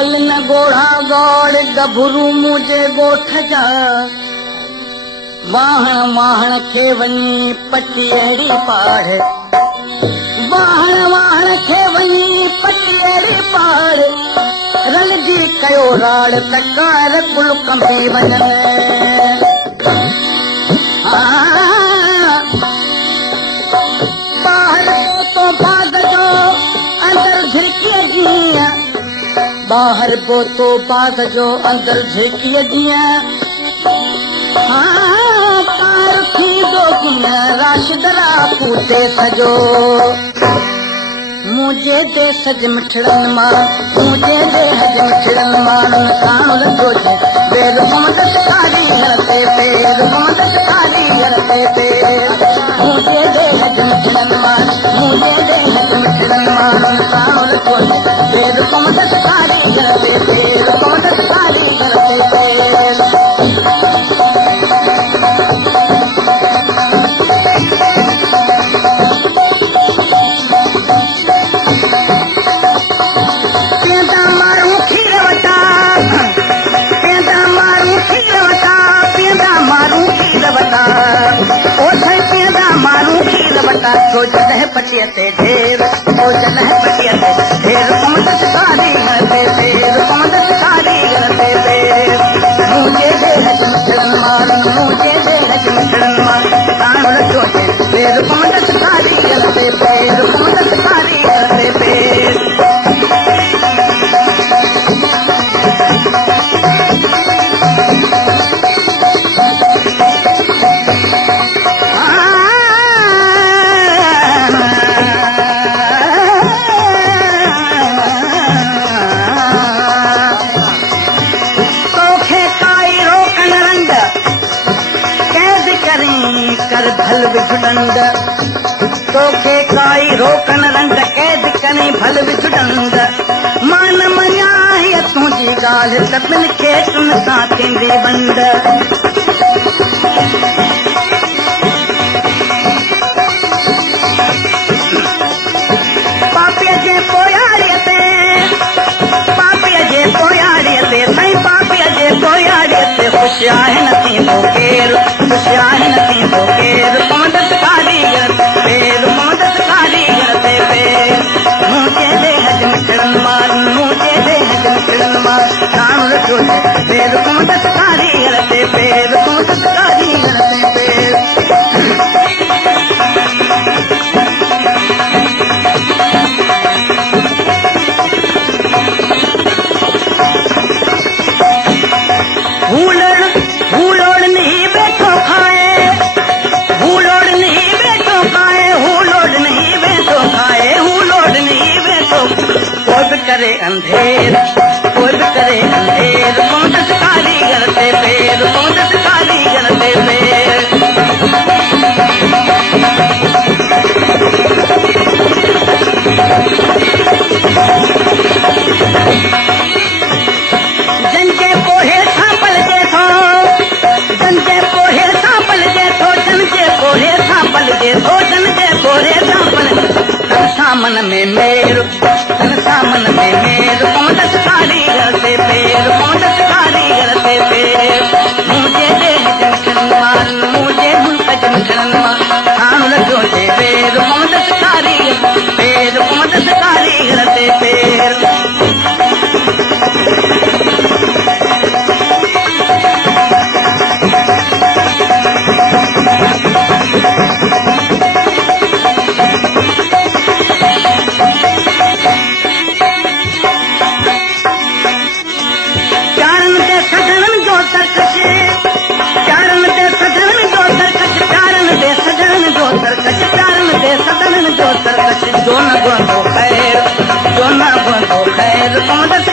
गल न गोढ़ा गौड़ गभरू मुझे गोठ जा वाहण वाहण खे वञी पटी अहिड़ी पाड़ वाहण वाहण खे वञी पटी अहिड़ी पाड़ रलजी कयो राड़ त कार कुल कंबी वञनि बाहर बोतो बाग जो अंदर झिरकीअ जीअं पार थींदो कीअं राशिदरा कूटे सजो मुझे देश ज मिठड़नि मां मुझे देह ज मिठड़नि मां कान लॻो जे बेर मदद कारी घर ते पेर मदद कारी घर ते पेर मुझे देह ज मिठड़नि मां मुझे देह ज मिठड़नि मां कान लॻो जे बेर मदद कारी घर ते पेर मदद कारी घर ते पेर तो जॾहिं पटीअ ते ढेर तो जॾहिं पटीअ ते ढेर मदद कारी घर ते पेर मदद कारी घर ते पेर मुझे देह ज मिठड़नि मां मुझे देह ज मिठड़नि मां कान रखियो जे पेर मदद कारी घर ते पेर मदद कारी घर ते पेर भल विझुडंद तोखे काई रोकन रंग कैद करी भल विझुडंद मान मञाई तुंहिंजी ॻाल्हि सभिनि खे तुन सां थींदी बंद पापीअ जे पोयाड़ीअ ते साईं पापीअ जे पोयाड़ीअ ते ख़ुशि आहे न थींदो केरु ख़ुशि आहे न थींदो केरु मदद कारी घर ते पेर मदद कारी घर ते पेर मुझे देह ज मिठड़नि मां मुझे देह ज मिठड़नि मां कान रखियो जे पेर मदद कारी घर ते पेर मदद कारी घर ते पेर करे अंधेर कोई भी करे अंधेर मदद कारी घर ते पेर मदद कारी घर ते पेर जंहिंजे पोहे सां पलजे थो जंहिंजे पोहे सां पलजे थो जंहिंजे पोहे सां पलजे थो जंहिंजे पोहे सां पलजे सामन में मेर सामन में मेर मदद कारी घर ते पेर मदद कारी घर ते पेर मुझे देह ज मिठड़नि मां मुझे मुल्क ज मिठड़नि मां कान लॻो जे पेर मदद कारी पेर मदद कारी घर ते पेर जो न गुंदो खैर मदद